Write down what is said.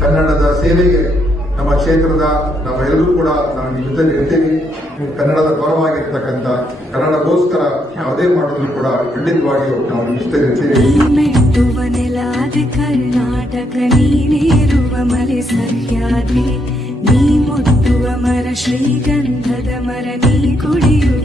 ಕನ್ನಡದ ಸೇವೆಗೆ ನಮ್ಮ ಕ್ಷೇತ್ರದ ನಾವೆಲ್ಲರೂ ಕೂಡ ನಾವು ಜೊತೆಲಿ ಇರ್ತೀವಿ. ಕನ್ನಡದ ಪರವಾಗಿರ್ತಕ್ಕಂಥ ಕನ್ನಡಗೋಸ್ಕರ ಯಾವುದೇ ಮಾಡಿದ್ರು ಕೂಡ ಖಂಡಿತವಾಗಿಯೂ ನಾವು ನಿಷ್ಠರಿರ್ತೀವಿ. ಕರ್ನಾಟಕ ನೀನೇರುವ ಮಲೆ ಸಹ್ಯಾದ್ರಿ, ನೀ ಮುಟ್ಟುವ ಮರ ಶ್ರೀಗಂಧದ ಮರ, ನೀ ಕುಡಿಯುವ